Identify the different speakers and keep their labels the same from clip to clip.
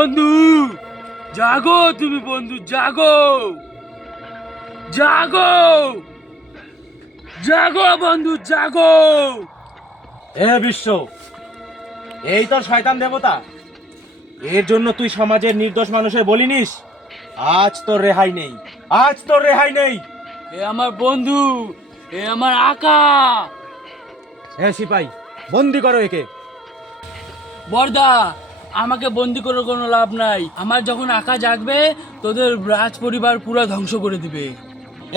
Speaker 1: বন্ধু জাগো তুমি বন্ধু জাগো। জাগো। জাগো বন্ধু জাগো।
Speaker 2: এ বিশ্ব এই তোর শয়তান দেবতা। এর জন্য তুই সমাজের নির্দোষ মানুষের বলিনিস? আজ তোর রেহাই নেই আজ তোর রেহাই নেই।
Speaker 1: এ আমার বন্ধু এ আমার আকা।
Speaker 2: হ্যাঁ সিপাই বন্দি করো একে।
Speaker 1: বর্দা আমাকে বন্দি করে কোনো লাভ নাই। আমার যখন আঁকা জাগবে তোদের রাজ পরিবার পুরো ধ্বংস করে দিবে।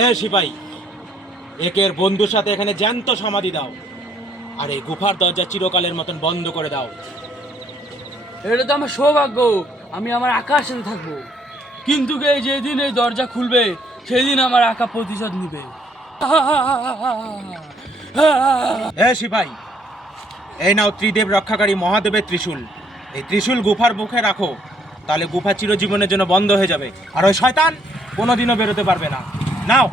Speaker 2: এ সিপাই একের বন্ধুর সাথে এখানে জ্যান্ত সমাধি দাও আর এই গুফার দরজা চিরকালের মতন বন্ধ করে দাও।
Speaker 1: এটা তো আমার সৌভাগ্য আমি আমার আঁকার সাথে থাকব। কিন্তু এই যেদিন এই দরজা খুলবে সেদিন আমার আঁকা প্রতিশোধ নিবে।
Speaker 2: এ সিপাই এই নাও ত্রিদেব রক্ষাকারী মহাদেবের ত্রিশূল। এই ত্রিশূল গুফার মুখে রাখো, তাহলে গুফা চিরজীবনের জন্য বন্ধ হয়ে যাবে। আর ওই শয়তান কোনোদিনও বেরোতে পারবে না। নাও।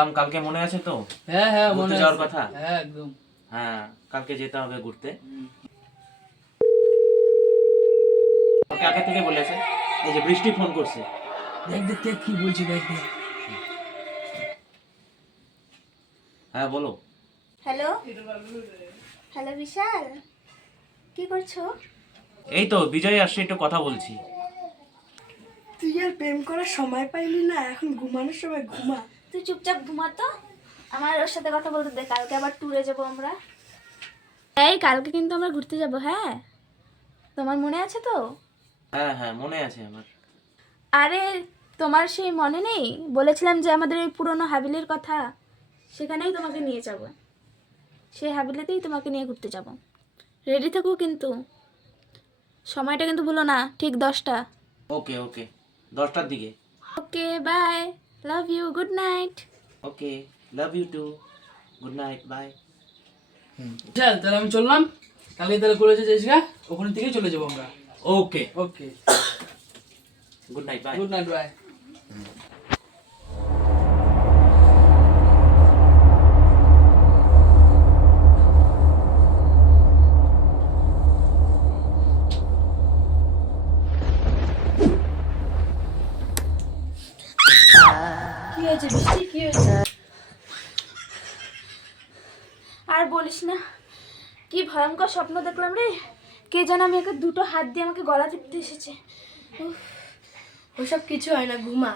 Speaker 2: বললাম কালকে মনে আছে তো?
Speaker 1: হ্যাঁ হ্যাঁ মনে
Speaker 2: যাওয়ার কথা?
Speaker 1: হ্যাঁ একদম।
Speaker 2: হ্যাঁ কালকে যেতে হবে ঘুরতে। ওকে আগে থেকে বলেছে। এই যে বৃষ্টি ফোন করছে।
Speaker 1: দেখ দেখ দেখ কি বলছি দেখ দেখ।
Speaker 2: হ্যাঁ বলো।
Speaker 3: হ্যালো? হ্যালো বিশাল। কি করছ?
Speaker 2: এই তো বিজয় আসছে একটু কথা বলছি।
Speaker 4: তুই আর প্রেম করার সময় পাইলি না এখন ঘুমানোর সময় ঘুমা।
Speaker 3: তুই চুপচাপ ঘুমাতো আমার ওর সাথে কথা বলতে দে কালকে আবার ট্যুরে যাব আমরা। এই কালকে কিন্তু আমরা ঘুরতে যাব হ্যাঁ? তোমার মনে আছে তো?
Speaker 2: হ্যাঁ হ্যাঁ মনে আছে আমার।
Speaker 3: আরে তোমার সেই মনে নেই? বলেছিলাম যে আমাদের ওই পুরনো হাবিলের কথা সেখানেই তোমাকে নিয়ে যাব। সেই হাবিলেতেই তোমাকে নিয়ে ঘুরতে যাব। রেডি থাকো কিন্তু। সময়টা কিন্তু ভুলো না ঠিক দশটা।
Speaker 2: ওকে ওকে দশটার দিকে।
Speaker 3: Okay bye love you good night
Speaker 2: okay love you too good night bye
Speaker 1: চল তাহলে আমি চললাম। কালকে তাহলে কলেজে যাইস গা? ওখানে থেকে চলে যাব আমরা।
Speaker 2: Okay
Speaker 1: okay
Speaker 2: good night bye
Speaker 1: good night bye
Speaker 3: বৃষ্টি কি হয়েছে? আর বলিস না, কি ভয়ঙ্কর স্বপ্ন দেখলাম রে। কে যেন আমি ওকে দুটো হাত দিয়ে আমাকে গলা টিপতে এসেছে।
Speaker 4: ওসব কিছু হয় না, ঘুমা।